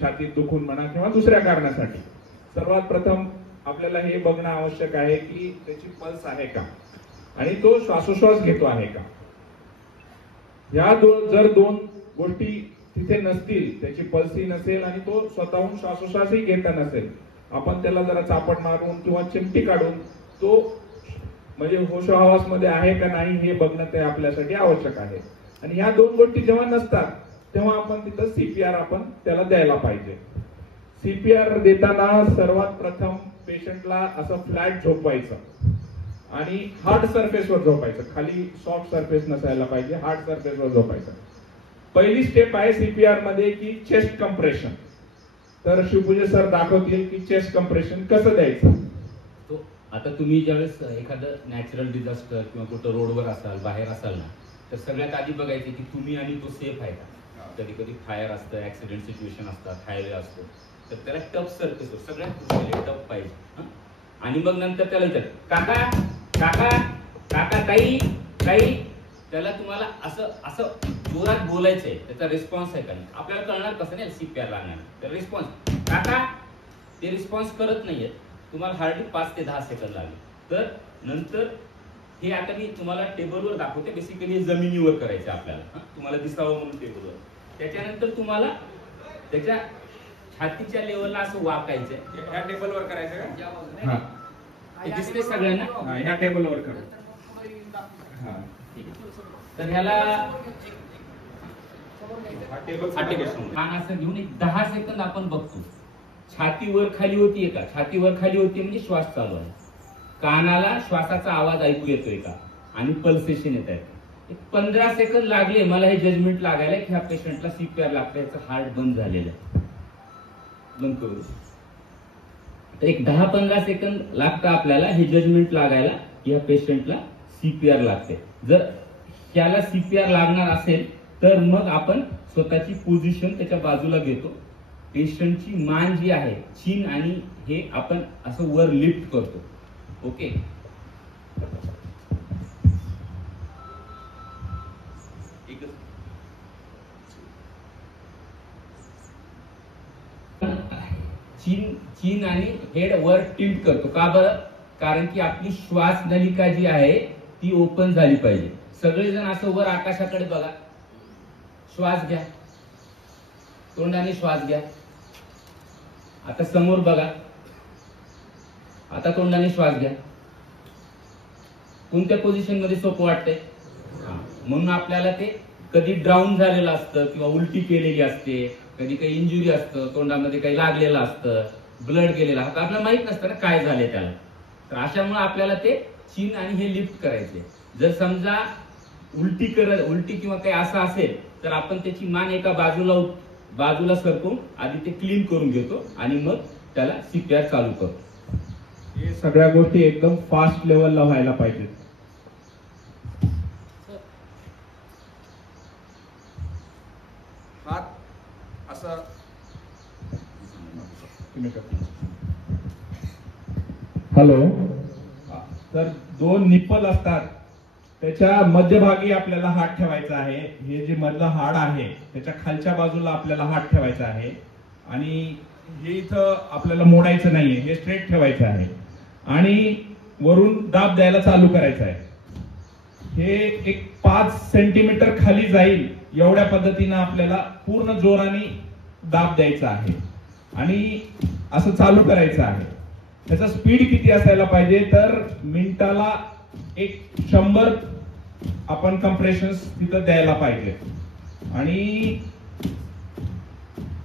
छातीत दुखून म्हणा किंवा दुसऱ्या कारणासाठी सर्वात प्रथम आपल्याला हे बघणं आवश्यक आहे की त्याची पल्स आहे का आणि तो श्वासोश्वास घेतो आहे का. या जर दोन गोष्टी तिथे नसतील, त्याची पल्सही नसेल आणि तो स्वतःहून श्वासोश्वासही घेता नसेल, आपण त्याला जरा चापट मारून किंवा चिमटी काढून तो म्हणजे होशोहवास मध्ये आहे का नाही हे बघणं ते आपल्यासाठी आवश्यक आहे. आणि ह्या दोन गोष्टी जेव्हा नसतात तेव्हा आपण तिथं सीपीआर आपण त्याला द्यायला पाहिजे. सीपीआर देताना सर्वात प्रथम पेशंटला असं फ्लॅट झोपवायचं आणि हार्ड सरफेसवर झोपायचं. खाली सॉफ्ट सरफेस नसायला पाहिजे, हार्ड सरफेसवर झोपायचं. पहिली स्टेप आहे सीपीआर मध्ये की चेस्ट कंप्रेशन. तर शिवपूजे सर दाखवतील की चेस्ट कंप्रेशन कसं द्यायचं. आता तुम्ही ज्यावेळेस एखादं नॅचरल डिझास्टर किंवा कुठं रोडवर असाल, बाहेर असाल ना, तर सगळ्यात आधी बघायचे की तुम्ही आणि तो सेफ आहे का. कधी कधी फायर असतं, ऍक्सिडेंट सिच्युएशन असतात, हायवे असतो, तर त्याला टफ सरफेस सगळ्यात पहिले टफ पाहिजे. आणि मग नंतर त्याला विचार काका काका काका ताई ताई, त्याला तुम्हाला असं असं जोरात बोलायचंय. त्याचा रिस्पॉन्स आहे का नाही आपल्याला कळणार कसं नाही सीपीआर लागणार. तर रिस्पॉन्स काका, ते रिस्पॉन्स करत नाहीये, तुम्हाला हार्डली 5 ते 10 सेकंद लागले. तर नंतर हे आता मी तुम्हाला टेबलवर दाखवते. बेसिकली जमिनीवर करायचं आपल्याला, तुम्हाला दिसावं म्हणून टेबलवर. त्याच्यानंतर तुम्हाला त्याच्या छातीच्या लेवलला असं वाकायचंय. ह्या टेबलवर करायचं का? ते दिसते सगळ्यांना. ह्या टेबलवर करू. तर ह्याला कान असं घेऊन एक 10 सेकंद आपण बघतो. छाती वर खाली होतीये का, छाती वर खाली होती म्हणजे श्वास चालू आहे. कानाला श्वासाचा आवाज ऐकू येतोय का आणि पल्सेशन येत आहे. 15 सेकंद लागले मला हे जजमेंट लागायला की ह्या पेशंटला सीपीआर लागतं, याचं हार्ट बंद झालेलं आहे. बंद करू. तर एक 10-15 सेकंद लागतं आपल्याला हे जजमेंट लागायला की ह्या पेशंटला सीपीआर लागते. जर त्याला सीपीआर लागणार असेल तर मग आपण स्वतःची पोझिशन त्याच्या बाजूला घेतो. पेशंटची मान जी आहे, चीन आणि हे आपण असं वर लिफ्ट करतो. ओके. चीन आणि हेड वर टिल्ट करतो. का बरं? कारण की आपली श्वास नलिका जी आहे ती ओपन झाली पाहिजे. सगळेजण असं वर आकाशाकडे बघा. श्वास घ्या, तोंडाने श्वास घ्या. आता समोर बघा, आता तोंडाने श्वास घ्या. कोणत्या पोझिशन मध्ये सोपं वाटतंय? म्हणून आपल्याला ते कधी ड्राऊन झालेलं असतं किंवा उलटी केलेली असते, कधी काही इंजुरी असतं, तोंडामध्ये काही लागलेलं असतं, ब्लड गेलेला असतं, आपल्याला माहित नसतं ना काय झालंय त्याला. तर अशामुळे आपल्याला ते चीन आणि हे लिफ्ट करायचे. जर समजा उलटी किंवा काही असं असेल तर आपण त्याची मान एका बाजूला सरकवून आधी ते क्लीन करून घेतो आणि मग त्याला सीपीआर चालू करतो. हे सगळ्या गोष्टी एकदम फास्ट लेवलला व्हायला पाहिजेत. हात असं हॅलो. तर 2 निप्पल असतात, त्याच्या मध्यभागी आपल्याला हात ठेवायचा आहे. हे जे मधलं हाड आहे त्याच्या खालच्या बाजूला आपल्याला हात ठेवायचा आहे आणि हे इथं आपल्याला मोडायचं नाहीये, हे स्ट्रेट ठेवायचं आहे आणि वरून दाब द्यायला चालू करायचं आहे. हे एक 5 सेंटीमीटर खाली जाईल एवढ्या पद्धतीनं आपल्याला पूर्ण जोराने दाब द्यायचा आहे आणि असं चालू करायचं आहे. त्याचा स्पीड किती असायला पाहिजे तर मिनिटाला 100 आपण कंप्रेशन्स तिथं द्यायला पाहिजे. आणि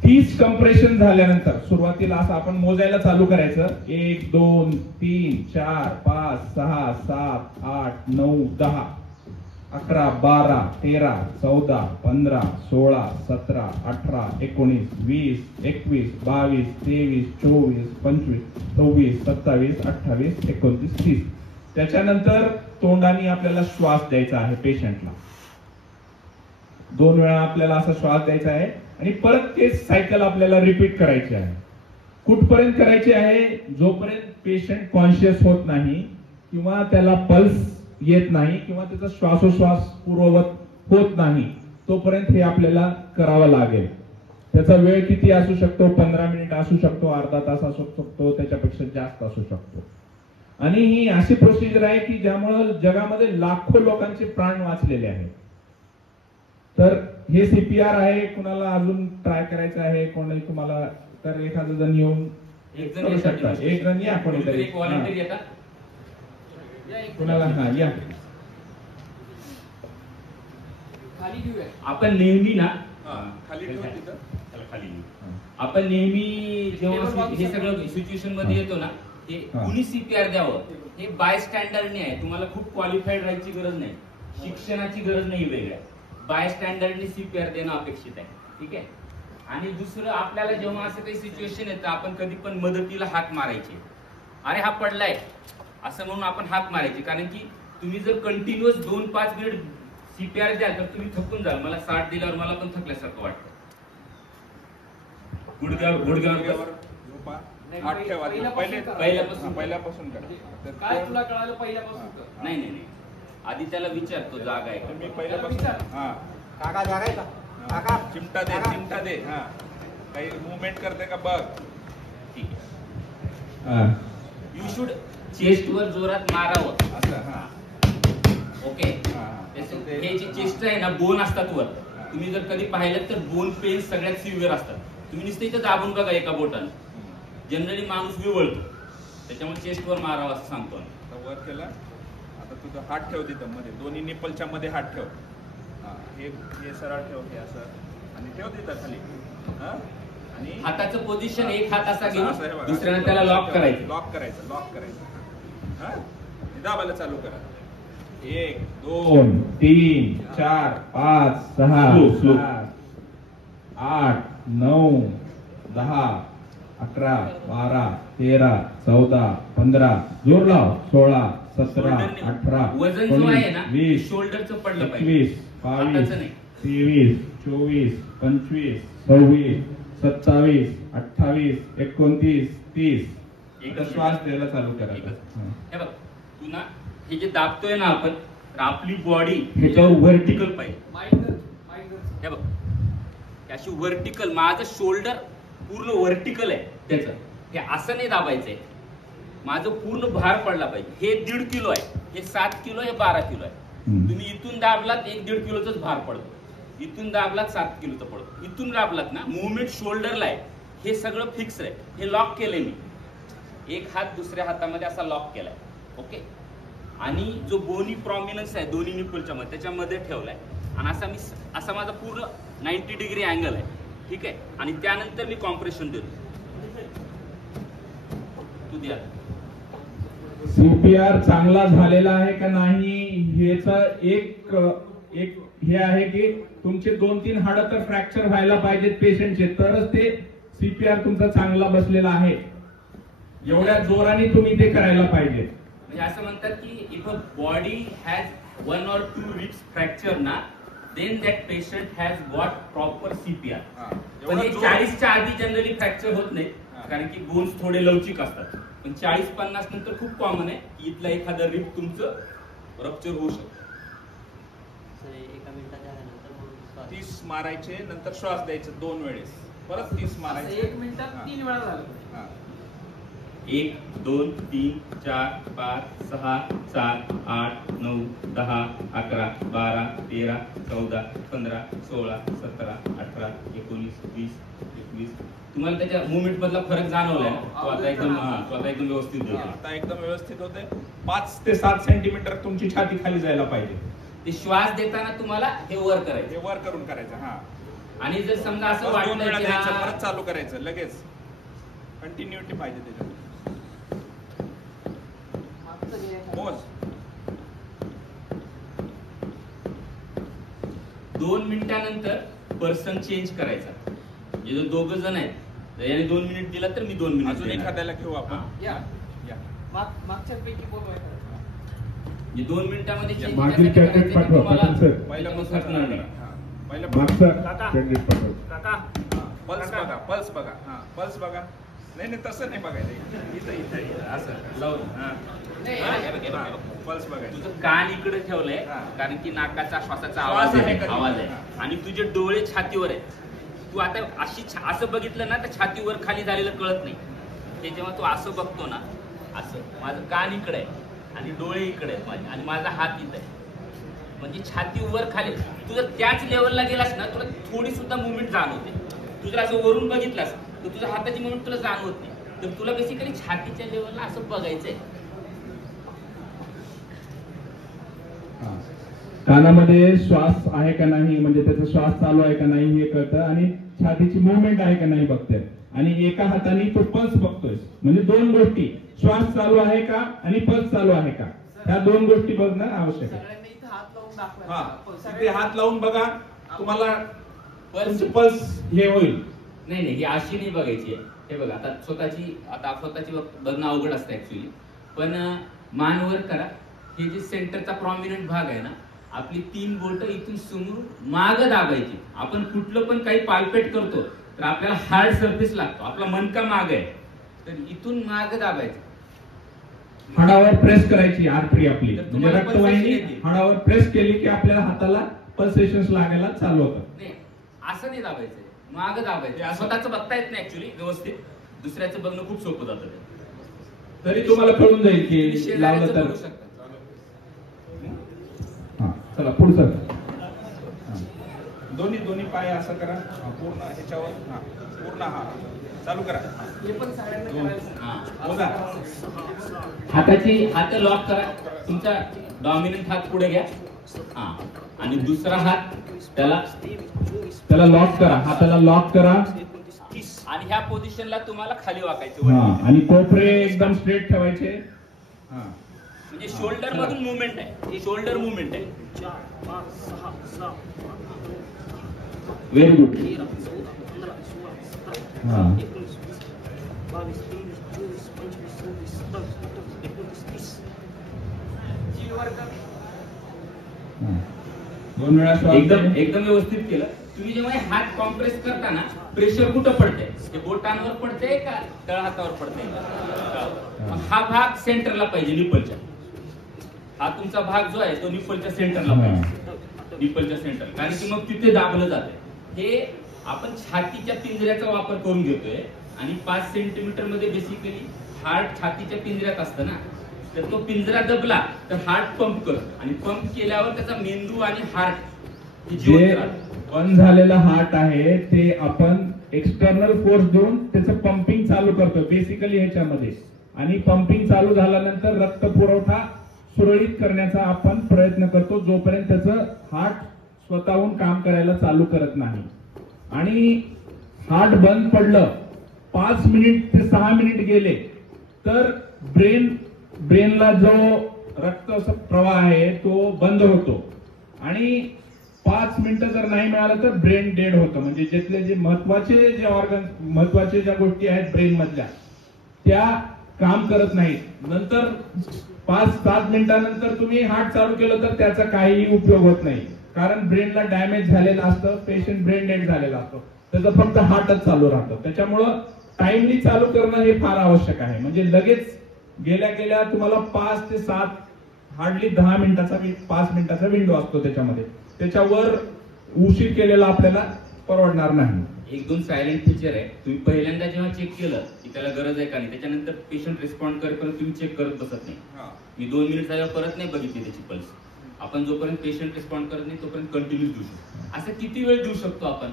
30 कंप्रेशन झाल्यानंतर सुरुवातीला असं आपण मोजायला चालू करायचं. 1 2 3 4 5 6 7 8 9 10 11 12 13 14 15 16 17 18 19 20 21 22 23 24 25 26 27 28 29 30. त्याच्यानंतर तोंडाने आपल्याला श्वास द्यायचा आहे पेशंटला. 2 वेळा आपल्याला असा श्वास द्यायचा आहे आणि परत तेच सायकल आपल्याला रिपीट करायची आहे. कुठपर्यंत करायची आहे? जोपर्यंत पेशंट कॉन्शियस होत नाही किंवा त्याला पल्स येत नाही किंवा त्याचा श्वासोश्वास पूर्ववत होत नाही तोपर्यंत हे आपल्याला करावं लागेल. त्याचा वेळ किती असू शकतो, 15 मिनिट असू शकतो, अर्धा तास असू शकतो, त्याच्यापेक्षा जास्त असू शकतो. आणि ही अशी प्रोसिजर आहे की ज्यामुळे जगामध्ये लाखो लोकांचे प्राण वाचलेले आहेत. तर हे CPR आहे. कुणाला अजून ट्राय करायचं आहे, कोणी तुम्हाला, तर एखादं जण येऊन एक जण करू शकता. एक जण या, कोणीतरी एक व्हॉलंटियर येतात. कुणाला, हा या. खाली घेऊया. आपण नेहमी ना खाली ठेवून तिथं. त्याला खाली घेऊ. आपण नेहमी जेव्हा हे सगळं सिच्युएशन मध्ये येतो ना, हे कुणी CPR द्यावं हे बाय स्टँडर्डने आहे. तुम्हाला खूप क्वालिफाईड राहायची गरज नाही, शिक्षणाची गरज नाही वेगळ्या. बाय स्टँडर्डने CPR देणं अपेक्षित आहे. ठीक आहे. आणि दुसरं, आपल्याला जेव्हा असं काही सिच्युएशन येतं, आपण कधी पण मदतीला हाक मारायची. अरे हा पडलाय असं म्हणून आपण हाक मारायची. कारण की तुम्ही जर कंटिन्युअस 2-5 मिनिट CPR द्याल तर तुम्ही थकून जाल. मला 60 दिल्यावर मला पण थकल्यासारखं वाटतं. गुडघ्यावर झोपा. हात ठेवा. पहिल्यापासून करा. काय तुला कळालं पहिल्यापासून कर. नाही नाही नाही, आधी त्याला विचारतो जागा आहे का. तुम्ही पहिल्यापासून हा काका जागा आहे का काका चिमटा दे. हा काही मुवमेंट करते का बघ. ठीक आहे. यू शुड चेस्ट वर जोरात मारावं असं. हा ओके. हा. हे जे चेस्ट आहे ना, बोन असतात वर. तुम्ही जर कधी पाहिलं तर बोन पेन सगळ्यात सिव्हिअर असतात. तुम्ही नुसतं इथं दाबून बघा एका बोटानं, जनरली माणूस विवळतो. त्याच्यामुळे चेस्ट वर मारावं असं सांगतो आम्ही. आता वर केला. आता तुझा हात ठेव तिथं मध्ये, दोन्ही निपलच्या मध्ये हात ठेव. हा हे सरळ ठेव, हे असं, आणि ठेव तिथं खाली. हा आणि हाताचं पोझिशन, एक हात असा घेऊन असं हे बघा. दुसऱ्याने त्याला लॉक करायचं. लॉक करायचं. हा दाबायला चालू करा. 1 2 2 3 4 5 6 7 8 9 10 11 12 13 14 15 जोर लाव 16 17 18 वजन जो आहे ना, 20 शोल्डरचं पडलं पाहिजे, 21 22 हाताचं नाही. 23 24 25 26 27 28 29 30. एकदा श्वास द्यायला चालू करायचा. हे बघ, तू ना हे जे दाबतोय ना आपण, तर आपली बॉडी ह्याच्यावर व्हर्टिकल पाहिजे. हे बघ, अशी व्हर्टिकल. माझं शोल्डर पूर्ण व्हर्टिकल आहे त्याचं. हे असं नाही दाबायचंय. माझं पूर्ण भार पडला पाहिजे. हे 1.5 किलो आहे, हे 7 किलो, हे 12 किलो आहे. तुम्ही इथून दाबलात 1-1.5 किलोचाच भार पडतो. इथून दाबलात 7 किलोचा पडतो. इथून दाबलात ना, मुवमेंट शोल्डरला आहे. हे सगळं फिक्स आहे. हे लॉक केलंय मी. एक हात दुसऱ्या हातामध्ये असा लॉक केलाय. ओके. आणि जो बोनी प्रॉमिनन्स आहे दोन्ही निपुलच्या मध्ये, त्याच्यामध्ये ठेवलाय. आणि असा माझा पूर्ण 90 डिग्री अँगल आहे. ठीक आहे. आणि त्यानंतर मी कॉम्प्रेशन देतो. तू द्या. CPR चांगला झालेला आहे का नाही ह्याचा एक हे आहे की तुमचे 2-3 हाडं तर फ्रॅक्चर व्हायला पाहिजेत पेशंटचे, तरच ते CPR तुमचा चांगला बसलेला आहे. एवढ्या जोराने तुम्ही ते करायला पाहिजे. म्हणजे असं म्हणतात की if a body has 1 or 2 weeks fracture ना, then that patient has got proper CPR. पण हे 40च्या आधी जनरली फ्रॅक्चर होत नाही, कारण की बोन्स थोडे लवचिक असतात. पण 40-50 नंतर खूप कॉमन आहे की इथला एखादा रिप तुमचं रप्चर होऊ शकतं. 30 मारायचे, नंतर श्वास द्यायचे 2 वेळेस, परत 30 मारायचे. 1 मिनिटात 3 वेळा झालं. 1 2 3 4 5 6 7 8 9 10 11 12 13 14 15 16 17 18 19 20 21. तुम्हाला त्याच्या मुवमेंट मधला फरक जाणवलाय ना? तो आता एकदम व्यवस्थित होतो. आता एकदम व्यवस्थित होते. 5 ते 7 सेंटीमीटर तुमची छाती खाली जायला पाहिजे. ते श्वास देताना तुम्हाला हे वर हे करायचं. वर करून करायचं. हा आणि जर समजा असं परत 2 वाटलं वेळा की द्यायचं, हा- परत चालू करायचं. लगेच कंटिन्युटी पाहिजे त्याच्यामध्ये. मोज 2 मिनिटानंतर पर्सन चेंज करायचा. म्हणजे जर 2 जण आहेत, तर याने 2 मिनिट दिला तर मी 2 मिनिट अजून देणार. एखाद्याला घेऊ आपण. या या. मागच्या पैकी बोलवायचं. म्हणजे 2 मिनिटामध्ये change मागील त्यासाठी कॅसेट करायचं की पाठवा, तुम्हाला पटकन सर. पहिल्यापासून थकणार नाही. हा. पहिल्या मागचा कॅसेट पाठवा. काका पल्स बघा, पल्स बघा. हा पल्स बघा. नाही तसं नाही बघायचं. इथं असं लावून. हा नाही, हे बघ, हे बघ, हे बघ. पल्स बघायचं. तुझं कान इकडे ठेवलंय, हा. कारण की नाकाचा श्वासाचा श्वास आवाज आहे आहे का? आवाज आहे. हा. आणि तुझे डोळे छातीवर आहेत. तू आता असं बघितलं ना तर छातीवर खाली झालेलं कळत नाही. ते जेव्हा तू असं बघतो ना, असं माझं कान इकडे आहे आणि डोळे इकडे आहेत माझे आणि माझा हात इथं आहे, म्हणजे छाती वर खाली. तू जर त्याच लेवलला गेलास ना तुला थोडी सुद्धा मुवमेंट जाणवते. तू जर असं वरून बघितलास तर तुझ्या हाताची मुवमेंट तुला जाणवत नाही. तर तुला बेसिकली छातीच्या लेवलला असं बघायचंय. कानामध्ये श्वास आहे का नाही, म्हणजे त्याचा श्वास चालू आहे का नाही हे कळतं, आणि छातीची मुवमेंट आहे का नाही बघते, आणि एका हाताने तो पल्स बघतोय. म्हणजे दोन गोष्टी, श्वास चालू आहे का आणि पल्स चालू आहे का, ह्या दोन गोष्टी बघणं आवश्यक आहे. सगळ्यांनी इथं हात लावून हा, दाखवायचा. तिथे हात लावून बघा, तुम्हाला पल्स हे होईल. नाही ही अशी नाही बघायची आहे. हे बघा आता स्वतःची बघणं अवघड असतं ऍक्च्युली, पण मान वर करा. हे जे सेंटरचा प्रॉमिनंट भाग आहे ना, आपली 3 बोट इथून समोर माग दाबायची. आपण कुठलं पण काही पालपेट करतो तर आपल्याला हार्ड सरफेस लागतो, आपला मनका माग आहे, तर इथून माग दाबायचं. हाडावर प्रेस करायची आर्टरी आपली, तर म्हणजे तुम्हाला रक्तवाहिनी pulsation येते. हाडावर प्रेस केली की आपल्याला हाताला पल्सेशन्स लागायला चालू होतात. नाही असं नाही दाबायचं, माग दाबायचं. स्वतःच बघता येत नाही ऍक्च्युली व्यवस्थित, दुसऱ्याचं बघणं खूप सोपं जातं ते. तरी तुम्हाला कळून जाईल की शेजाऱ्याचं लावलं तर. बघू शकता. हा, चला पुढचं. दोन्ही पाय असं करा, पूर्ण ह्याच्यावर. हा, पूर्ण हा चालू करा. हे पण सगळ्यांना करायचं. हा. बघा, हात लॉक करा. तुमचा डॉमिनंट हात पुढे घ्या. हा, आणि दुसरा हात त्याला लॉक करा, हाताला लॉक करा. आणि ह्या पोझिशनला तुम्हाला खाली वाकायचं. हा, आणि कोपरे एकदम स्ट्रेट ठेवायचे. हा, म्हणजे शोल्डर मधून मुवमेंट आहे, ही शोल्डर मुवमेंट आहे. Very good. हा, जीवर कर. हा. 2 वेळा श्वास एकदम घ्या. एकदम व्यवस्थित केलं. तुम्ही जेव्हा हे हात कॉम्प्रेस करता ना, प्रेशर कुठं पडतंय, ते बोटांवर पडतंय का तळ हातावर पडतंय. हा भाग सेंटरला पाहिजे, निप्पलच्या. हा तुमचा भाग जो आहे तो निप्पलच्या सेंटरला पाहिजे, निप्पलच्या सेंटर. कारण की मग तिथे दाबलं जाते. हे आपण छातीच्या पिंजऱ्याचा वापर करून घेतोय, आणि 5 सेंटीमीटर मध्ये बेसिकली हार्ट छातीच्या पिंजऱ्यात असतं ना, तर तो पिंजरा दबला तर हार्ट पंप करतो, आणि पंप केल्यावर त्याचा मेंदू आणि हार्ट जे बंद झालेला हार्ट आहे ते आपण एक्सटर्नल फोर्स देऊन त्याचं पंपिंग चालू करतो बेसिकली ह्याच्यामध्ये. आणि पंपिंग चालू झाल्यानंतर रक्त पुरवठा सुरळीत करण्याचा आपण प्रयत्न करतो, जोपर्यंत त्याचं हार्ट स्वतःहून काम करायला चालू करत नाही. आणि हार्ट बंद पडलं, 5 मिनिट ते 6 मिनिट गेले तर ब्रेनला जो रक्त प्रवाह आहे तो बंद होतो, आणि 5 मिनिटं जर नाही मिळालं तर ब्रेन डेड होतं. म्हणजे जिथले जे महत्वाचे ऑर्गन, महत्वाचे ज्या गोष्टी आहेत ब्रेन मधल्या, त्या काम करत नाहीत. नंतर 5-7 मिनिटांनंतर तुम्ही हार्ट चालू केलं तर त्याचा काहीही उपयोग होत नाही, कारण ब्रेनला डॅमेज झालेलं असतं, पेशंट ब्रेन डेड झालेला असतो, त्याचं फक्त हार्टच चालू राहतं. त्याच्यामुळं टाइमली चालू करणं हे फार आवश्यक आहे. म्हणजे लगेच गेल्या तुम्हाला 5 ते 7 हार्डली 10 मिनिटाचा 5 मिनिटाचा विंडो असतो त्याच्यामध्ये. त्याच्यावर उशीर केलेला आपल्याला परवडणार नाही. 1-2 सायलेंट फीचर आहे. तुम्ही पहिल्यांदा जेव्हा चेक केलं की त्याला गरज आहे का नाही, त्याच्यानंतर पेशंट रिस्पॉन्ड करेपर्यंत तुम्ही चेक करत बसत नाही. मी 2 मिनिट झाल्यावर परत नाही बघितली त्याची पल्स. आपण जोपर्यंत पेशंट रिस्पॉन्ड करत नाही तोपर्यंत कंटिन्यू देऊ शकतो. असं किती वेळ देऊ शकतो आपण,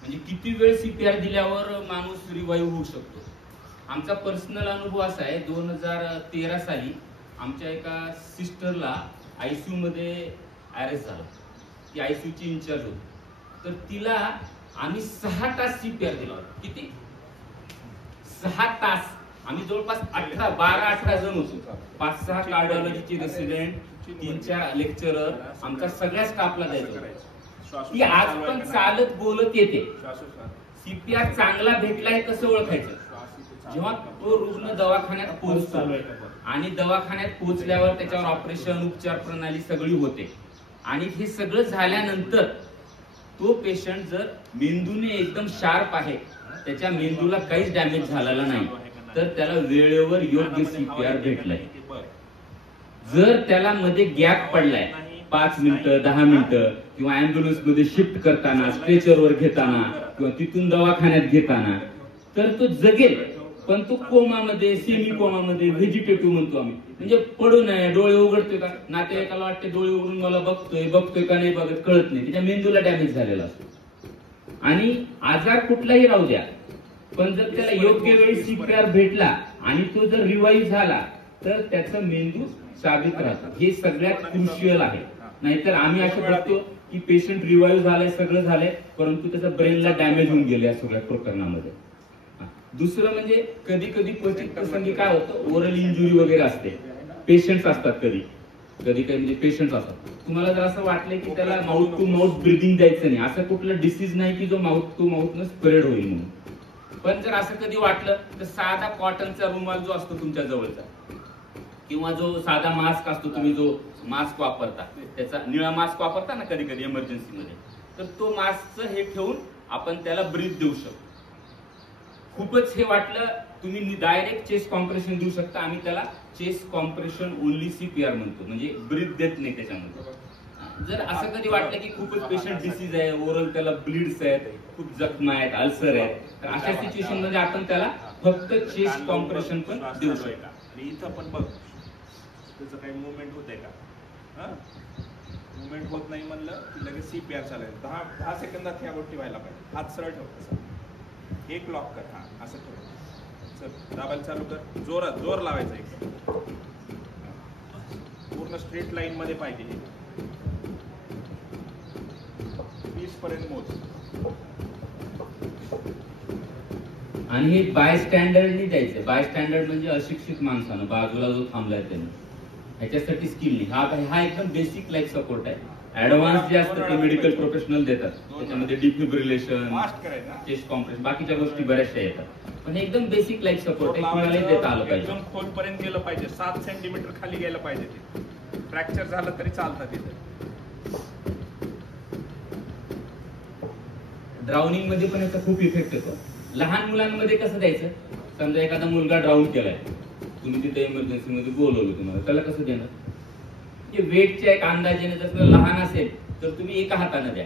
म्हणजे किती वेळ CPR दिल्यावर माणूस रिवाईव्ह होऊ शकतो. आमचा पर्सनल अनुभव असा आहे, 2013 साली आमच्या एका सिस्टरला ICU मध्ये अरेस्ट झालं. ती ICU ची इन्चार्ज होती, तर तिला आम्ही 6 तास CPR दिला होता. किती? 6 तास. आम्ही जवळपास 12-18 जण होतो. 5-6 कार्डिओलॉजीचे रेसिडेंट, 3-4 लेक्चरर, आमचा सगळ्या स्टाफला द्यायचा. ती आज पण चालत बोलत येते. CPR चांगला भेटलाय कसं ओळखायचं? जेव्हा तो रुग्ण दवाखान्यात पोहोचतो, आणि दवाखान्यात पोहोचल्यावर त्याच्यावर ऑपरेशन, उपचार प्रणाली सगळी होते, आणि हे सगळं झाल्यानंतर तो पेशंट जर मेंदूने एकदम शार्प आहे, त्याच्या मेंदूला काहीच डॅमेज झालेला नाही, तर त्याला वेळेवर योग्य CPR भेटलाय. जर त्याला मध्ये गॅप पडलाय 5 मिनिटं 10 मिनिटं किंवा अँब्युलन्स मध्ये शिफ्ट करताना, स्ट्रेचरवर घेताना किंवा तिथून दवाखान्यात घेताना, तर तो जगेल. पण तो कोमामध्ये, सेमी कोमामध्ये, व्हेजिटेटिव्ह म्हणतो आम्ही, म्हणजे पडू नये. डोळे उघडतोय का, नातेवाईकाला वाटते डोळे उघडून मला बघतोय का नाही बघत कळत नाही, त्याच्या मेंदूला डॅमेज झालेला असतो. आणि आजार कुठलाही राहू द्या, पण जर त्याला योग्य वेळी CPR भेटला आणि तो जर रिवाईव्ह झाला तर त्याचा मेंदू साबित राहतो. हे सगळ्यात क्रुशियल आहे. नाहीतर आम्ही असं बघतो की पेशंट रिवाईव्ह झालाय, सगळं झालंय, परंतु त्याचा ब्रेनला डॅमेज होऊन गेले या सगळ्या प्रकरणामध्ये. दुसरं म्हणजे कधी कधी क्वचित प्रसंगी काय होतं, ओरल इंजुरी वगैरे असते, पेशंट्स असतात, कधी काही म्हणजे पेशंट्स असतात. तुम्हाला जर असं वाटलं की त्याला माउथ टू माउथ ब्रिदिंग द्यायचं नाही, असं कुठलं डिसीज नाही की जो माउथ टू माउथ न स्प्रेड होईल म्हणून. पण जर असं कधी वाटलं तर साधा कॉटनचा रुमाल जो असतो तुमच्या जवळचा, किंवा जो साधा मास्क असतो, तुम्ही जो मास्क वापरता, त्याचा निळा मास्क वापरता ना कधी कधी इमर्जन्सी मध्ये, तर तो मास्कचं हे ठेवून आपण त्याला ब्रीथ देऊ शकतो. खूपच हे वाटलं तुम्ही डायरेक्ट चेस्ट कॉम्प्रेशन देऊ शकता. आम्ही त्याला चेस्ट कॉम्प्रेशन ओनली CPR म्हणतो, म्हणजे ब्रीथ देत नाही त्याच्यामध्ये. जर असं कधी वाटलं की खूपच पेशंट डिसीज आहे, ओरल त्याला ब्लीड्स आहेत, खूप जखमा आहेत, अल्सर आहेत, तर अशा सिच्युएशन मध्ये आपण त्याला फक्त चेस्ट कॉम्प्रेशन पण देऊ शकतो. आणि इथं पण बघ त्याचं काही मुवमेंट होत आहे का, मुवमेंट होत नाही म्हणलं की लगेच CPR चालेल. 10 सेकंदात ह्या गोष्टी व्हायला पाहिजे. हात सरळ ठेव, तसं एक लॉक कर, हा असं ठेव, चल दाबायला चालू कर, जोरात जोर लावायचा एकदम, पूर्ण स्ट्रेट लाईन मध्ये पाहिजे. हे 20 पर्यंत मोज. आणि हे बाय स्टँडर्डनी द्यायचं. बाय स्टँडर्ड म्हणजे अशिक्षित माणसानं, बाजूला जो थांबलाय त्याने, ह्याच्यासाठी स्किल नाही. हा एकदम बेसिक लाईफ सपोर्ट आहे. ऍडव्हान्स जे असतं ते मेडिकल प्रोफेशनल देतात, त्याच्यामध्ये डिफिब्रिलेशन, चेस्ट कॉम्प्रेशन, बाकीच्या गोष्टी बऱ्याचशा येतात. पण एकदम बेसिक लाईफ सपोर्ट आहे, कुणालाही देता आलं पाहिजे. एकदम खोलपर्यंत गेलं पाहिजे, 7 सेंटीमीटर खाली गेलं पाहिजे. ते फ्रॅक्चर झालं तरी चालतं तिथे. ड्राउनिंग मध्ये पण याचा खूप इफेक्ट येतो. लहान मुलांमध्ये कसं द्यायचं, समजा एखादा मुलगा ड्राऊन केलाय, तुम्ही तिथे इमर्जन्सी मध्ये बोलवलं, तुम्हाला त्याला कसं देणार? वेटच्या एक अंदाजाने जर लहान असेल तर तुम्ही एका हाताने द्या,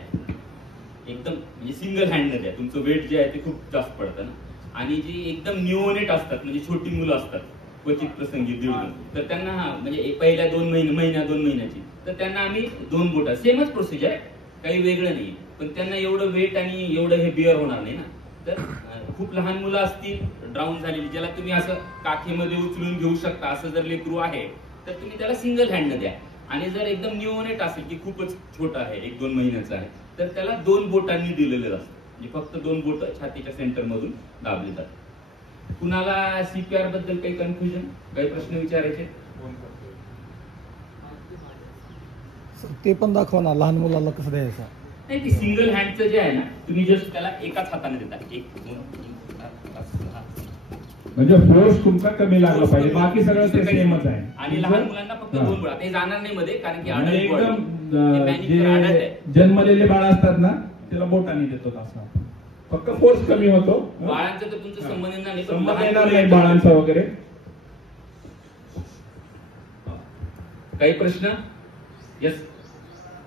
एकदम म्हणजे सिंगल हँडने द्या. तुमचं वेट जे आहे ते खूप जास्त पडतं ना. आणि जी एकदम न्यूनेट असतात, म्हणजे छोटी मुलं असतात, क्वचित प्रसंगी दीड, तर त्यांना म्हणजे पहिल्या 2 महिन्याची, तर त्यांना आम्ही 2 बोटा, सेमच प्रोसिजर आहे, काही वेगळं नाही. पण त्यांना एवढं वेट आणि एवढं हे बिअर होणार नाही ना. तर खूप लहान मुलं असतील ड्राऊन झालेली, ज्याला तुम्ही असं काठीमध्ये उचलून घेऊ शकता, असं जर लेकरू आहे तर तुम्ही त्याला सिंगल हँडने द्या. आणि जर एकदम न्यूनेट असेल की खूपच छोटा आहे, 1-2 महिन्याचा आहे, तर त्याला 2 बोटांनी दिलेलं असतं, म्हणजे फक्त 2 बोट छातीच्या सेंटर मधून दाबली जातात. कुणाला CPR बद्दल काही कन्फ्युजन, काही प्रश्न विचारायचे? ते पण दाखवा ना, लहान मुलाला कसं द्यायचं. नाही, ते सिंगल हँडचं जे आहे ना, तुम्ही जस्ट त्याला एकाच हाताने देता, 1, 2, 3, 4, 5, 6. म्हणजे फोर्स तुमचा कमी लागला पाहिजे, बाकी सगळं ते सेमच आहे. आणि लहान मुलांना फक्त 2 बोट, ते जाणार नाही मध्ये, कारण की एकदम जे जन्मलेले बाळ असतात ना, त्याला बोटाने देतो असं, फक्त फोर्स कमी होतो. बाळांचं तर तुमचं संबंध नाही, संबंध येणार नाही बाळांचा वगैरे. काही प्रश्न? यस,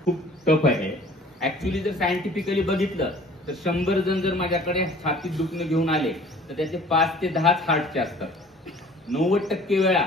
खूप टफ आहे ऍक्च्युली. जर सायंटिफिकली बघितलं तर 100 जण जर माझ्याकडे छातीत दुखणं घेऊन आले तर त्याचे 5 ते 10 हार्टचे असतात. 90% वेळा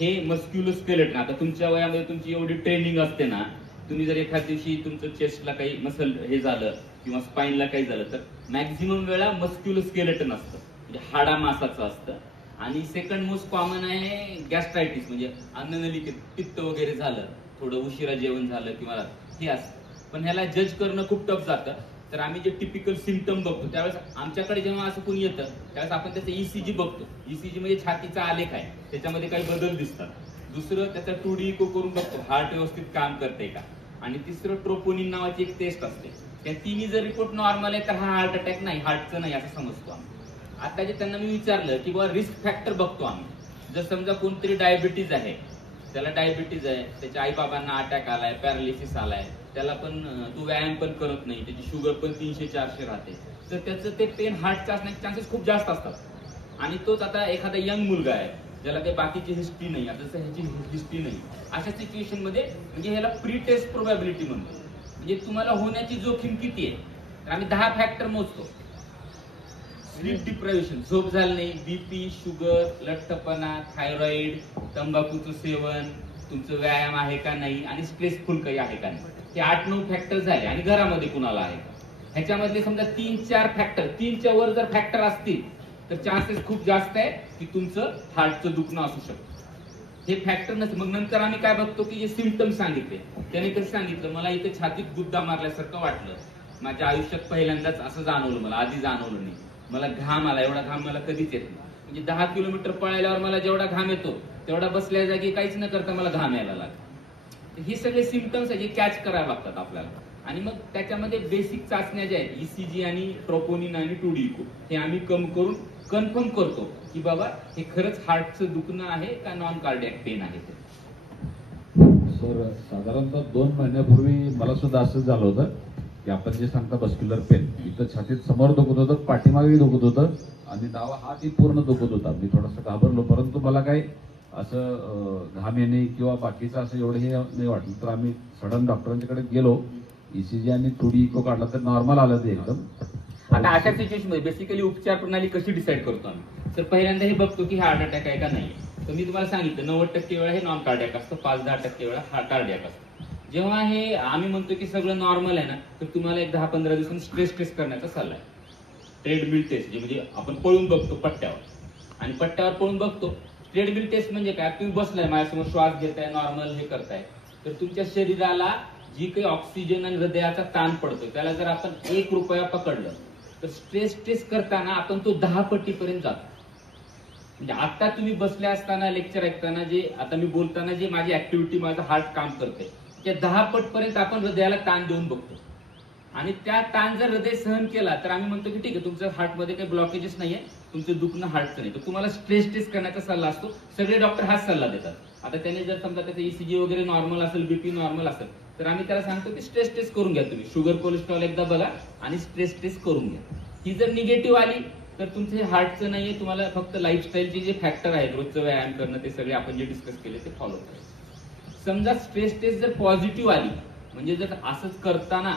हे मस्क्युलोस्केलेटन. आता तुमच्या वयामध्ये तुमची एवढी ट्रेनिंग असते ना, तुम्ही जर एखाद्या दिवशी तुमचं चेस्टला काही मसल हे झालं किंवा स्पाइनला काही झालं तर मॅक्झिमम वेळा मस्क्युलोस्केलेटन असतं, म्हणजे हाडा मासाचं असतं. आणि सेकंड मोस्ट कॉमन आहे गॅस्ट्रायटिस, म्हणजे अन्ननलिकेत पित्त वगैरे झालं, थोडं उशिरा जेवण झालं किंवा हे असतं. पण ह्याला जज करणं खूप टफ जातं. तर आम्ही जे टिपिकल सिम्पटम बघतो त्यावेळेस आमच्याकडे जेव्हा असं कोणी येतं त्यावेळेस आपण त्याचं ECG बघतो. ECG म्हणजे छातीचा आलेख आहे, त्याच्यामध्ये काही बदल दिसतात. दुसरं त्याचा 2D इको करून बघतो, हार्ट व्यवस्थित काम करते का. आणि तिसरं ट्रोपोनिन नावाची एक टेस्ट असते. त्या तिन्ही जर रिपोर्ट नॉर्मल आहे तर हा हार्ट अटॅक नाही, हार्टचं नाही असं समजतो आम्ही. आता जे त्यांना मी विचारलं की बाबा रिस्क फॅक्टर बघतो आम्ही. जर समजा कोणतरी डायबिटीज आहे, त्याला डायबिटीज आहे, त्याच्या आई बाबांना अटॅक आलाय, पॅरालिसिस आलाय, त्याला पण तो व्यायाम पण करत नाही, त्याची शुगर पण 300-400 राहते, तर त्याचं ते पेन हार्टचं असण्याचे चान्सेस खूप जास्त असतात. आणि तोच आता एखादा यंग मुलगा आहे, ज्याला काही बाकीची हिस्ट्री नाही, जसं ह्याची हिस्ट्री नाही, अशा सिच्युएशन मध्ये म्हणजे ह्याला प्री टेस्ट प्रोबॅबिलिटी म्हणतो. म्हणजे तुम्हाला होण्याची जोखीम किती आहे, तर आम्ही 10 फॅक्टर मोजतो. स्लीप डिप्रायव्हेशन, झोप झाली नाही, बीपी, शुगर, लठ्ठपणा, थायरॉइड, तंबाखूचं सेवन, तुमचं व्यायाम आहे का नाही, आणि स्ट्रेसफुल काही आहे का नाही. हे 8-9 फॅक्टर झाले. आणि घरामध्ये कुणाला आहे का, ह्याच्यामधले समजा 3-4 फॅक्टर, 3च्या वर जर फॅक्टर असतील तर चान्सेस खूप जास्त आहे की तुमचं हार्टचं दुखणं असू शकतं. हे फॅक्टर नसतं. मग नंतर आम्ही काय बघतो की जे सिम्पटम्स सांगितले, त्याने कसं सांगितलं, मला इथे छातीत गुद्दा मारल्यासारखं वाटलं, माझ्या आयुष्यात पहिल्यांदाच असं जाणवलं, मला आधी जाणवलं नाही, मला घाम आला, एवढा घाम मला कधीच येत नाही. म्हणजे 10 किलोमीटर पळायल्यावर मला जेवढा घाम येतो तेवढा बसल्या जागी काहीच न करता मला घाम यायला लागला. हे सगळे सिम्पटम्स आहे जे कॅच करावे लागतात आपल्याला. आणि मग त्याच्यामध्ये बेसिक चाचण्या ज्या आहेत, ECG आणि ट्रोपोनिन आणि 2D इको, हे आम्ही करून कन्फर्म करतो की बाबा हे खरंच हार्टचं दुखणं आहे का नॉन कार्डियक पेन आहे ते. सर, साधारणतः 2 महिन्यापूर्वी मला सुद्धा असंच झालं होतं की आपण जे सांगता मस्क्युलर पेन, इथं छातीत समोर दुखत होतं, पाठीमागे दुखत होतं आणि डावा हातही पूर्ण दुखत होता. मी थोडंसं घाबरलो, परंतु मला काही असं घाम येणे किंवा बाकीचं असं एवढं हे नाही वाटलं. तर आम्ही सडन डॉक्टरांच्याकडे गेलो, ECG आणि 2D इको काढला तर नॉर्मल आलं ते एकदम. आता अशा सिच्युएशन मध्ये बेसिकली उपचार प्रणाली कशी डिसाईड करतो आम्ही, तर पहिल्यांदा हे बघतो की हार्ट अटॅक आहे का नाही. तर मी तुम्हाला सांगितलं 90% वेळा हे नॉन कार्डियक असतं, 5-10% वेळा कार्डियक असतं. जेव्हा हे आम्ही म्हणतो की सगळं नॉर्मल आहे ना, तर तुम्हाला एक 10-15 दिवसांनी स्ट्रेस टेस्ट करण्याचा सल्ला आहे. ट्रेडमिल टेस्ट, जे म्हणजे आपण पळून बघतो पट्ट्यावर, आणि पट्ट्यावर पळून बघतो. ट्रेडमिल टेस्ट म्हणजे काय, तुम्ही बसलाय माझ्यासमोर, श्वास घेताय, नॉर्मल हे करताय, तर तुमच्या शरीराला जी काही ऑक्सिजन आणि हृदयाचा ताण पडतो त्याला जर आपण 1 रुपया पकडलं तर स्ट्रेस टेस्ट करताना आपण तो 10 पटीपर्यंत जातो. म्हणजे आता तुम्ही बसले असताना, लेक्चर ऐकताना, जे आता मी बोलताना जे माझी ऍक्टिव्हिटी, माझं हार्ट काम करते, त्या 10 पटपर्यंत आपण हृदयाला ताण देऊन बघतो. आणि त्या ताण जर हृदय सहन केला तर आम्ही म्हणतो की ठीक आहे, तुमच्या हार्टमध्ये काही ब्लॉकेजेस नाहीये, तुमचं दुखणं हार्टचं नाही. तर तुम्हाला स्ट्रेस टेस्ट करण्याचा सल्ला असतो. सगळे डॉक्टर हाच सल्ला देतात. आता त्याने जर समजा त्याचं ECG वगैरे नॉर्मल असेल, बीपी नॉर्मल असेल, तर आम्ही त्याला सांगतो की स्ट्रेस टेस्ट करून घ्या, तुम्ही शुगर कोलेस्ट्रॉल एकदा बघा आणि स्ट्रेस टेस्ट करून घ्या. ही जर निगेटिव्ह आली तर तुमचं हार्टचं नाहीये, तुम्हाला फक्त लाईफस्टाईलचे जे फॅक्टर आहेत, रोजचं व्यायाम करणं, ते सगळे आपण जे डिस्कस केले ते फॉलो करायचं. समजा स्ट्रेस टेस्ट जर पॉझिटिव्ह आली, म्हणजे जर असंच करताना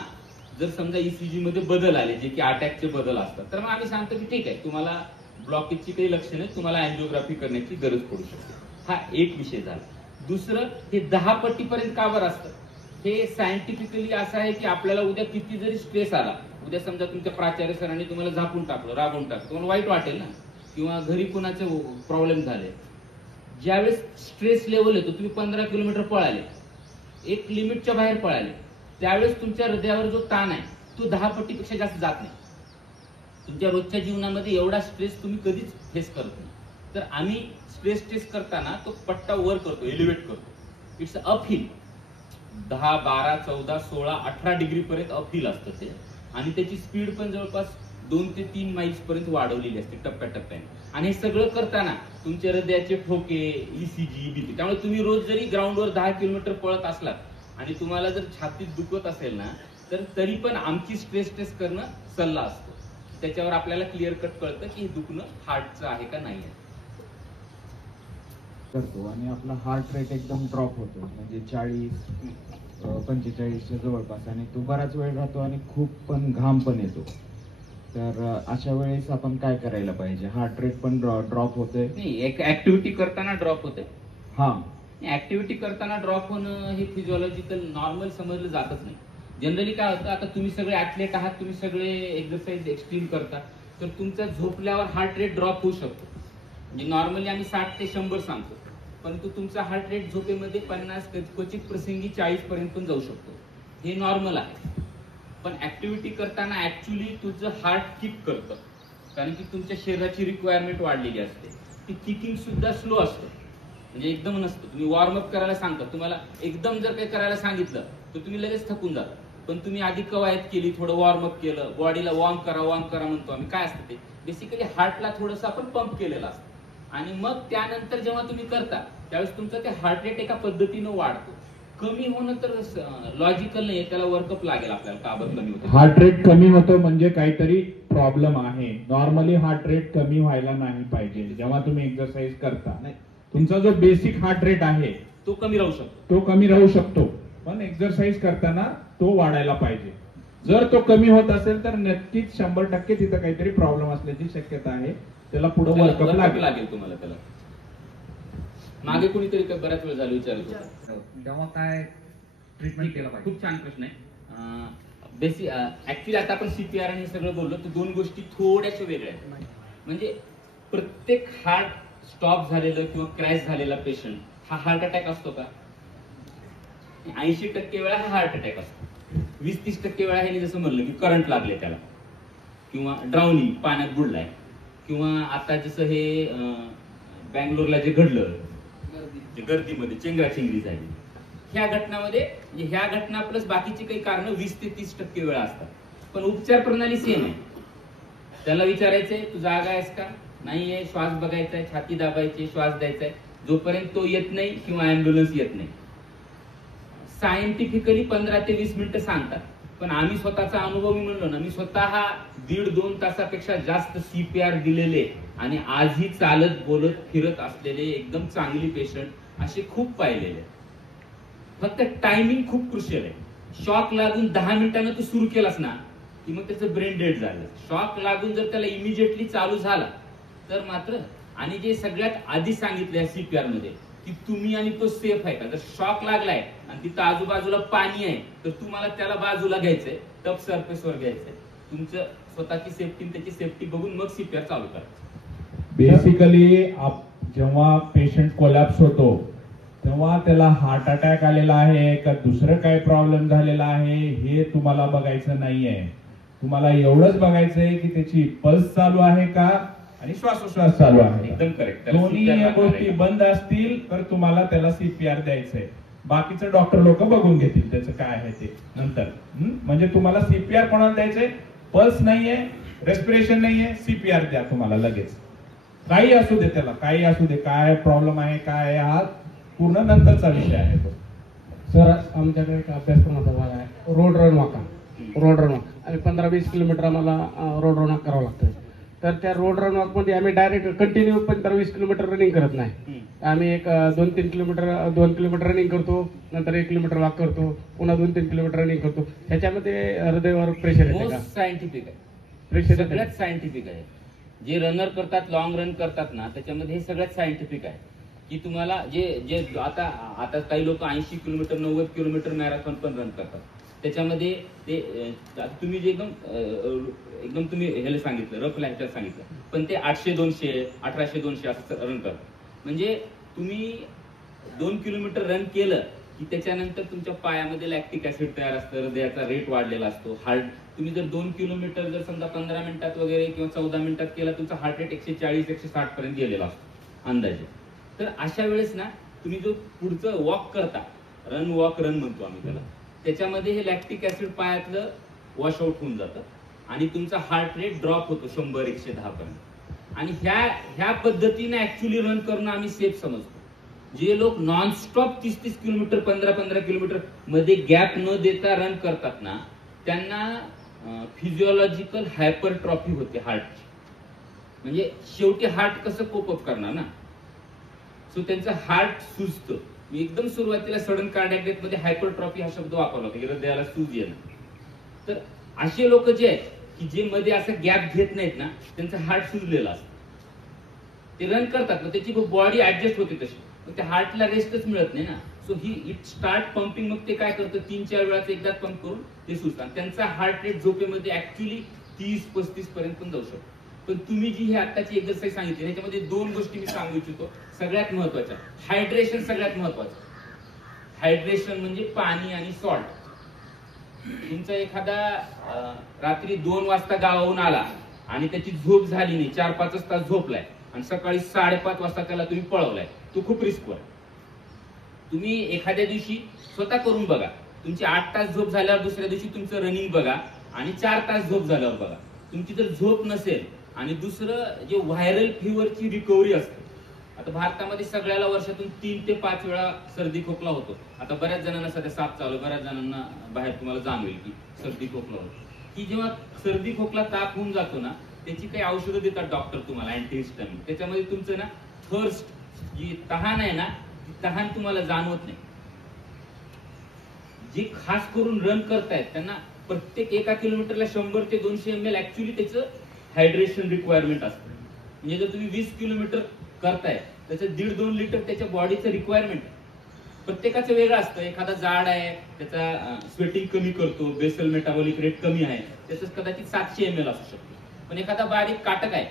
जर समजा ECG मध्ये बदल आले, जे की अटॅकचे बदल असतात, तर मग आम्ही सांगतो की ठीक आहे, तुम्हाला ब्लॉकेजची काही लक्षणं आहेत, तुम्हाला अँजिओग्राफी करण्याची गरज पडू शकते. हा एक विषय झाला. दुसरं, हे 10 पटीपर्यंत का बरं असतं, हे सायंटिफिकली असं आहे की आपल्याला उद्या किती जरी स्ट्रेस आला, उद्या समजा तुमच्या प्राचार्य सरांनी तुम्हाला झापून टाकलं, रागवून टाकलं, तुम्हाला वाईट वाटेल ना, किंवा घरी कुणाचे प्रॉब्लेम झाले. ज्यावेळेस स्ट्रेस लेवल येतो, तुम्ही 15 किलोमीटर पळाले, एक लिमिटच्या बाहेर पळाले, त्यावेळेस तुमच्या हृदयावर जो ताण आहे तो 10 पटीपेक्षा जास्त जात नाही. तुमच्या रोजच्या जीवनामध्ये एवढा स्ट्रेस तुम्ही कधीच फेस करत नाही. तर आम्ही स्ट्रेस टेस्ट करताना तो पट्टा वर करतो, एलिव्हेट करतो. इट्स अपहिल, 10, 12, 14, 16, 18 डिग्री पर्यंत अपहिल असतं ते. आणि त्याची स्पीड पण जवळपास 2 ते 3 माइल्स पर्यंत वाढवलेली असते टप्प्याटप्प्याने. आणि हे सगळं करताना तुमच्या हृदयाचे ठोके, ECG, बीपी, त्यामुळे तुम्ही रोज जरी ग्राउंडवर 10 किलोमीटर पळत असलात आणि तुम्हाला जर छातीत दुखत असेल ना, तर तरी पण आमची स्ट्रेस टेस्ट करणं सल्ला असतो. त्याच्यावर आपल्याला क्लिअर कट कळतं की हे दुखणं हार्टचं आहे का नाही आहे. करतो आणि आपला हार्ट रेट एकदम ड्रॉप होतो, म्हणजे 40-45च्या जवळपास, आणि तो बराच वेळ राहतो आणि खूप पण घाम पण येतो. तर अशा वेळेस आपण काय करायला पाहिजे? हार्ट रेट पण ड्रॉप होतोय. नाही, एक ऍक्टिव्हिटी करताना ड्रॉप होते. हा, ऍक्टिव्हिटी करताना ड्रॉप होणं हे फिजिओलॉजिकल नॉर्मल समजलं जातच नाही. जनरली काय होतं, आता तुम्ही सगळे ऍथलेट आहात, तुम्ही सगळे एक्सरसाइज एक्स्ट्रीम करता, तर तुमचा झोपल्यावर हार्ट रेट ड्रॉप होऊ शकतो. म्हणजे नॉर्मली आम्ही 60 ते 100 सांगतो, परंतु तुमचा हार्ट रेट झोपेमध्ये 50, क्वचित प्रसंगी 40 पर्यंत पण जाऊ शकतो. हे नॉर्मल आहे. पण ऍक्टिव्हिटी करताना ऍक्च्युली तुझं हार्ट किक करतं, कारण की तुमच्या शरीराची रिक्वायरमेंट वाढलेली असते. ती किकिंग सुद्धा स्लो असतं, म्हणजे एकदम नसतं. तुम्ही वॉर्मअप करायला सांगता, तुम्हाला एकदम जर काही करायला सांगितलं तर तुम्ही लगेच थकून जाता. पण तुम्ही आधी कवायत केली, थोडं वॉर्मअप केलं, बॉडीला वॉर्म करा म्हणतो आम्ही. काय असतं ते, बेसिकली हार्टला थोडंसं आपण पंप केलेलं असतं. आणि मग त्यानंतर जेव्हा तुम्ही करता त्यावेळेस तुमचं ते हार्ट रेट एका पद्धतीनं वाढतो. कमी होणं तर लॉजिकल नाही, त्याला वर्कअप लागेल आपल्याला, का बरं कमी होतं. हार्ट रेट कमी होतो म्हणजे काहीतरी प्रॉब्लेम आहे. नॉर्मली हार्ट रेट कमी व्हायला नाही पाहिजे जेव्हा तुम्ही एक्सरसाइज करता. नाही, तुमचा जो बेसिक हार्ट रेट आहे तो कमी राहू शकतो. तो कमी राहू शकतो, पण एक्सरसाइज करताना तो वाढायला पाहिजे. जर तो कमी होत असेल तर नक्कीच 100% तिथं काहीतरी प्रॉब्लेम असल्याची शक्यता आहे. त्याला पुढे वर्कअप वर्कअप लागेल. लागेल तुम्हाला त्याला. मागे कोणीतरी बऱ्याच वेळ झालं विचारत होतं. तेव्हा काय ट्रीटमेंट केलं पाहिजे? खूप छान प्रश्न आहे. बेसिक ऍक्च्युली आता आपण सीपीआर आणि हे सगळं बोललो तर दोन गोष्टी थोड्याशा वेगळ्या आहेत. म्हणजे प्रत्येक हार्ट स्टॉप झालेलं किंवा क्रॅश झालेला पेशंट हा हार्ट अटॅक असतो का? 80% वेळा हा हार्ट अटॅक असतो. 20-30% वेळा हे जसं म्हणलं की करंट लागले त्याला, किंवा ड्राउनिंग, पाण्यात बुडलाय, किंवा आता जसं हे बँगलोरला जे घडलं, जे गर्दीमध्ये चेंगराचेंगरी झाली, ह्या घटनामध्ये ह्या घटना प्लस बाकीची काही कारण 20 ते 30% वेळा असतात. पण उपचार प्रणाली सेम आहे. त्याला विचारायचंय तू जागा आहेस का? नाहीये, श्वास बघायचा आहे, छाती दाबायची, श्वास द्यायचा आहे. जोपर्यंत तो येत नाही किंवा अँब्युलन्स येत नाही, सायंटिफिकली 15 ते 20 मिनिटं सांगतात. पण आम्ही स्वतःचा अनुभव मी म्हणलो ना, मी स्वतः 1.5-2 तासापेक्षा जास्त सीपीआर दिलेले आणि आजही चालत बोलत फिरत असलेले एकदम चांगली पेशंट असे खूप पाहिलेले. फक्त टायमिंग खूप क्रुशियल आहे. शॉक लागून 10 मिनिटांना तू सुरू केलास ना की मग त्याचं ब्रेन डेड झालं. शॉक लागून जर त्याला इमिजिएटली चालू झाला तर मात्र, आणि जे सगळ्यात आधी सांगितलं सीपीआर मध्ये की तुम्ही आणि तो सेफ आहे का. जर शॉक लागलाय आणि तिथं आजूबाजूला पाणी आहे तर तुम्हाला त्याला बाजूला घ्यायचंय, टफ सरफेसवर घ्यायचंय. तुमचं स्वतःची सेफ्टी त्याची सेफ्टी बघून मग सीपीआर चालू करायचं. बेसिकली जेव्हा पेशंट कोलॅप्स होतो तेव्हा त्याला हार्ट अटॅक आलेला आहे का दुसरं काय प्रॉब्लेम झालेला आहे हे तुम्हाला बघायचं नाहीये. तुम्हाला एवढंच बघायचंय की त्याची पल्स चालू आहे का आणि श्वासोश्वास चालू आहे. एकदम करेक्ट. दोन्ही गोष्टी बंद असतील तर तुम्हाला त्याला सीपीआर द्यायचंय. बाकीचं डॉक्टर लोक बघून घेतील त्याचं काय आहे ते नंतर. म्हणजे तुम्हाला सीपीआर कोणाला द्यायचंय? पल्स नाहीये, रेस्पिरेशन नाहीये, सीपीआर द्या तुम्हाला लगेच. काही असू दे, त्याला काही असू दे, काय प्रॉब्लेम आहे काय आहे हा पूर्ण नंतरचा विषय आहे तो. सर आमच्याकडे एक अभ्यासक्रमाचा भाग आहे road run waka. Road run walk आणि 15-20 किलोमीटर आम्हाला रोड रन वॉक करावं लागतं. तर त्या रोड रन वॉक मध्ये आम्ही डायरेक्ट कंटिन्यू 15-20 किलोमीटर रनिंग करत नाही. आम्ही एक 2-3 किलोमीटर 2 किलोमीटर रनिंग करतो, नंतर 1 किलोमीटर वॉक करतो, पुन्हा 2-3 किलोमीटर रनिंग करतो. ह्याच्यामध्ये हृदयावर प्रेशर येते का? सायंटिफिक आहे, प्रेशर सगळ्यात सायंटिफिक आहे. जे रनर करतात, लॉंग रन करतात ना, त्याच्यामध्ये हे सगळ्यात सायंटिफिक आहे की तुम्हाला जे जे आता काही लोक 80 किलोमीटर 90 किलोमीटर मॅरेथॉन पण रन करतात. त्याच्यामध्ये ते तुम्ही जे एकदम तुम्ही ह्याला सांगितलं, रफ लाईनच्या सांगितलं, पण ते 800-200 1800-200 असं रन करतात. म्हणजे तुम्ही 2 किलोमीटर रन केलं की त्याच्यानंतर तुमच्या पायामध्ये लॅक्टिक ऍसिड तयार असतं, हृदयाचा रेट वाढलेला असतो. हार्ट तुम्ही जर 2 किलोमीटर जर समजा 15 मिनिटात वगैरे किंवा 14 मिनिटात केला, तुमचा हार्ट रेट 140-160 पर्यंत गेलेला असतो अंदाजे. तर अशा वेळेस ना तुम्ही जो पुढचं वॉक करता, रन वॉक रन म्हणतो आम्ही त्याला, त्याच्यामध्ये हे लॅक्टिक ऍसिड पायातलं वॉशआउट होऊन जातं आणि तुमचा हार्ट रेट ड्रॉप होतो 100-110 पर्यंत. आणि ह्या पद्धतीने ऍक्च्युली रन करणं आम्ही सेफ समजतो. जे लोक नॉनस्टॉप 30-30 किलोमीटर 15-15 किलोमीटर मध्ये गॅप न देता रन करतात ना, त्यांना फिजिओलॉजिकल हायपरट्रॉफी होते हार्टची. म्हणजे शेवटी हार्ट कसं कोपअप करणार ना, सो त्यांचं हार्ट सुजतं. मी एकदम सुरुवातीला सडन कार्डियक डेथ मध्ये हायपरट्रॉफी हा शब्द वापरला होता की हृदयाला सूज येणं. तर असे लोक जे आहेत की जे मध्ये असं गॅप घेत नाहीत ना, त्यांचं हार्ट सुजलेलं असतं. ते रन करतात ना, त्याची बॉडी ऍडजस्ट होते तशी, पण त्या हार्टला रेस्टच मिळत नाही ना. So it start pumping. मग ते काय करतं, 3-4 वेळाच एकदा पंप करून ते सुजतात. त्यांचा हार्ट रेट झोपेमध्ये ऍक्च्युली 30-35 पर्यंत पण जाऊ शकतो. पण तुम्ही जी ही आत्ताची एक्सरसाइज सांगितली त्याच्यामध्ये 2 गोष्टी मी सांगू इच्छितो सगळ्यात महत्वाच्या. हायड्रेशन सगळ्यात महत्वाचं. हायड्रेशन म्हणजे पाणी आणि सॉल्ट. तुमचा एखादा रात्री 2 वाजता गावाहून आला आणि त्याची झोप झाली नाही, 4-5 तास झोपलाय आणि सकाळी 5:30 वाजता त्याला तुम्ही पळवलाय, तो खूप रिस्कवर. तुम्ही एखाद्या दिवशी स्वतः करून बघा. तुमची 8 तास झोप झाल्यावर दुसऱ्या दिवशी तुमचं रनिंग बघा आणि 4 तास झोप झाल्यावर बघा. तुमची जर झोप नसेल आणि दुसरं जे व्हायरल फीवरची रिकव्हरी असते. आता भारतामध्ये सगळ्याला वर्षातून 3 ते 5 वेळा सर्दी खोकला होतो. आता बऱ्याच जणांना सध्या साथ चालू, बऱ्याच जणांना बाहेर तुम्हाला जाणवेल की सर्दी खोकला होतो. की जेव्हा सर्दी खोकला ताप होऊन जातो ना, त्याची काही औषधं देतात डॉक्टर तुम्हाला अँटीहिस्टामिन. त्याच्यामध्ये तुमचं ना थर्स्ट जी तहान आहे ना, ती तहान तुम्हाला जाणवत नाही. जे खास करून रन करतायत त्यांना प्रत्येक 1 किलोमीटरला 100 ते 200 ml ऍक्च्युली त्याचं हायड्रेशन रिक्वायरमेंट असतं. म्हणजे जर तुम्ही 20 किलोमीटर करताय त्याचं 1.5-2 लिटर त्याच्या बॉडीचं रिक्वायरमेंट प्रत्येकाचं वेगळं असतं. एखादा जाड आहे त्याचा स्वेटिंग कमी करतो, बेसल मेटाबॉलिक रेट कमी आहे, त्याचं कदाचित 700 ml असू शकतो. पण एखादा बारीक काटक आहे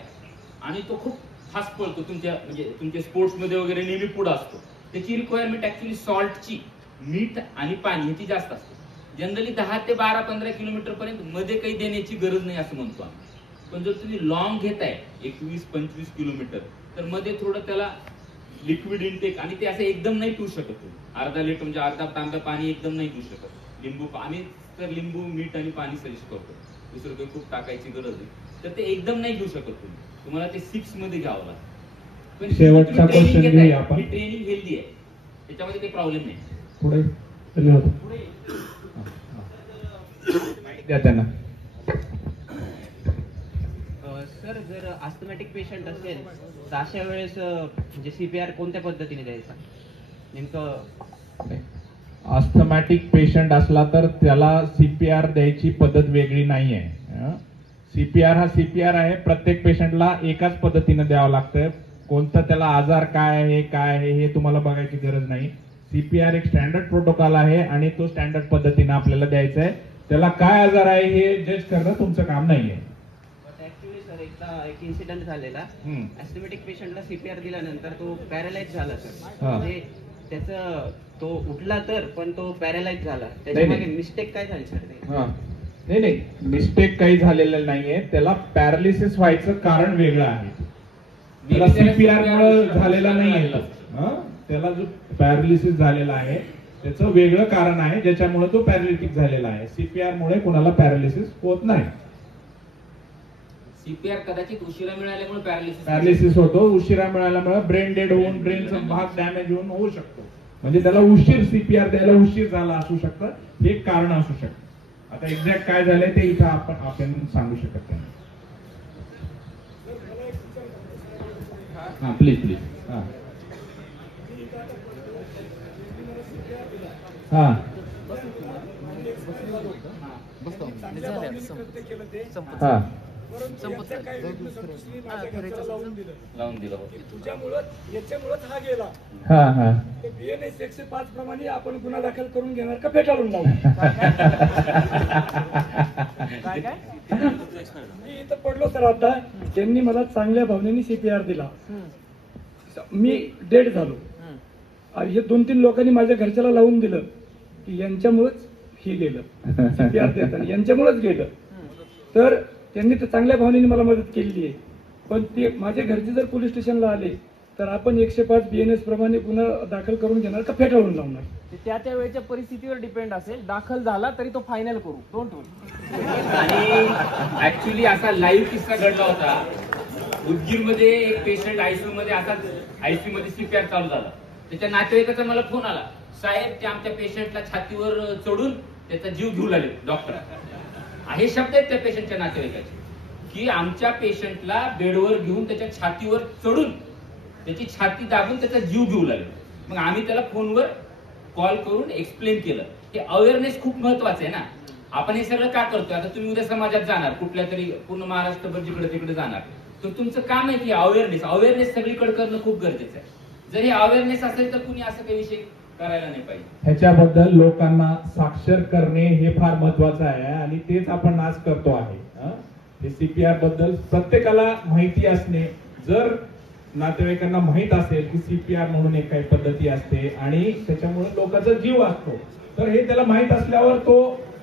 आणि तो खूप फास्ट पळतो, तुमच्या स्पोर्ट्समध्ये वगैरे नेहमी पुढे असतो, त्याची रिक्वायरमेंट ऍक्च्युली सॉल्टची, मीठ आणि पाणी ह्याची जास्त असते. जनरली 10 ते 12-15 किलोमीटर पर्यंत मध्ये काही देण्याची गरज नाही असं म्हणतो आम्ही. पण जर तुम्ही लॉंग घेताय 21-25 किलोमीटर तर मध्ये थोडं त्याला लिक्विड इनटेक, आणि ते असं एकदम नाही पिऊ शकत तुम्ही. अर्धा लिटर म्हणजे अर्धा तांब्या पाणी एकदम नाही पिऊ शकत. लिंबू, आम्ही तर लिंबू, मीठ आणि पाणी सजेस्ट करतो, दुसरं काही खूप टाकायची गरज नाही. तर ते एकदम नाही घेऊ शकत तुम्हाला ते 6 मध्ये घ्यावं लागतं. पण शेवटचा क्वेश्चन घेऊया आपण. ट्रेनिंग हेल्दी आहे, त्याच्यामध्ये काही प्रॉब्लेम नाही. पुढे धन्यवाद द्या त्यांना. सर, जर अस्थमॅटिक पेशंट असेल तर अशा वेळेस म्हणजे CPR कोणत्या पद्धतीने द्यायचा नेमकं? अस्थमॅटिक पेशंट असला तर त्याला CPR द्यायची पद्धत वेगळी नाही आहे. CPR हा CPR आहे, प्रत्येक पेशंटला एकाच पद्धतीने द्यावं लागतं. कोणता त्याला आजार काय आहे हे तुम्हाला बघायची गरज नाही. CPR एक स्टँडर्ड प्रोटोकॉल आहे आणि तो स्टँडर्ड पद्धतीने आपल्याला द्यायचा आहे. त्याला काय आजार आहे हे जज करणं तुमचं काम नाहीये. ऍक्च्युली सर, एकदा एक इन्सिडेंट झालेला. ऍस्थमॅटिक पेशंटला CPR दिल्यानंतर तो पॅरालाइज झाला सर. म्हणजे त्याचं तो उठला तर पण तो पॅरालाइज झाला. त्याच्यामागे मिस्टेक काय झाली सर? नाही, मिस्टेक काही झालेलं नाहीये. त्याला पॅरालिसिस व्हायचं कारण वेगळं आहे. त्याला CPR मुळे झालेला नाहीये. त्याला जो पॅरालिसिस झालेला आहे त्याचं वेगळं कारण आहे ज्याच्यामुळे तो पॅरालिटिक झालेला आहे. CPR मुळे कोणाला पॅरालिसिस होत नाही. CPR कदाचित उशिरा मिळाल्यामुळे पॅरालिसिस होतो. उशिरा मिळाल्यामुळे ब्रेन डेड होऊन ब्रेनचा भाग डॅमेज होऊन होऊ शकतो. म्हणजे त्याला उशीर CPR द्यायला उशीर झाला असू शकतं, हे एक कारण असू शकतं. आता एक्झॅक्ट काय झालंय ते इथं आपण सांगू शकत नाही. हा, प्लीज. हा, लावून दिलं. याच्यामुळेच हा गेला. हा. BNS 105 प्रमाणे आपण गुन्हा दाखल करून घेणार का फेटाळून लावू? मी इथं पडलो सर. आता त्यांनी मला चांगल्या भावनेने CPR दिला, मी डेड झालो. हे 2-3 लोकांनी माझ्या घरच्याला लावून दिलं की यांच्यामुळेच हे गेलं, CPR देताना यांच्यामुळेच गेलं. तर त्यांनी तर चांगल्या भावनेने मला मदत केलेली आहे. पण ते माझ्या घरचे जर पोलीस स्टेशनला आले तर आपण 105 BNS प्रमाणे गुन्हा दाखल करून घेणार का फेटाळून लावणार? त्या वेळेच्या परिस्थितीवर डिपेंड असेल. दाखल झाला तरी तो फायनल करू, डोंट वरी. आणि ऍक्च्युली असा लाईव्ह किस्सा घडला होता. उदगीरमध्ये एक पेशंट ICU मध्ये ICU मध्ये CPR चालू झाला. त्याच्या नातेवाईकाचा मला फोन आला, साहेब ते आमच्या पेशंटला छातीवर चढून त्याचा जीव घेऊ लागले डॉक्टर. हे शब्द आहेत त्या पेशंटच्या नातेवाईकाचे की आमच्या पेशंटला बेडवर घेऊन त्याच्या छातीवर चढून त्याची छाती दाबून त्याचा जीव घेऊ लागले. मग आम्ही त्याला फोनवर कॉल करून एक्सप्लेन केलं की अवेअरनेस खूप महत्वाचं आहे ना. आपण हे सगळं का करतोय? आता तुम्ही उद्या समाजात जाणार, कुठल्या तरी पूर्ण महाराष्ट्रभर जिकडे तिकडे जाणार, तर तुमचं काम आहे की अवेअरनेस सगळीकडे करणं खूप गरजेचं आहे. जर हे अवेअरनेस असेल तर कुणी असं काही विषय करायला नाही पाहिजे. ह्याच्याबद्दल लोकांना साक्षर करणे हे फार महत्वाचं आहे आणि तेच आपण आज करतो आहे. हे CPR बद्दल प्रत्येकाला माहिती असणे, जर नातेवाईकांना माहित असेल की CPR म्हणून एक काही पद्धती असते आणि त्याच्यामुळे लोकांचा जीव असतो, तर हे त्याला माहित असल्यावर तो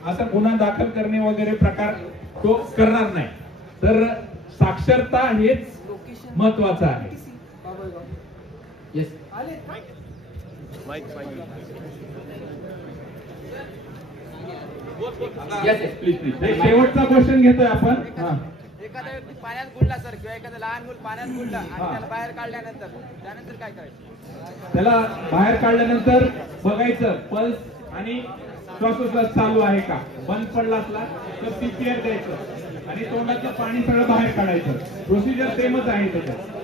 असा गुन्हा दाखल करणे वगैरे प्रकार तो करणार नाही. तर साक्षरता हेच महत्वाचं आहे. Yes, please. शेवटचा क्वेश्चन घेतोय आपण. एखादा व्यक्ती पाण्यात बुडला सर, किंवा एखादा लहान मूल पाण्यात बुडला आणि त्याला बाहेर काढल्यानंतर त्यानंतर काय करायचं? त्याला बाहेर काढल्यानंतर बघायचं पल्स आणि श्वासोच्छ्वास चालू आहे का. बंद पडला असला तर CPR द्यायचं आणि तोंडाचं पाणी सगळं बाहेर काढायचं. प्रोसिजर सेमच आहे त्याच्यात.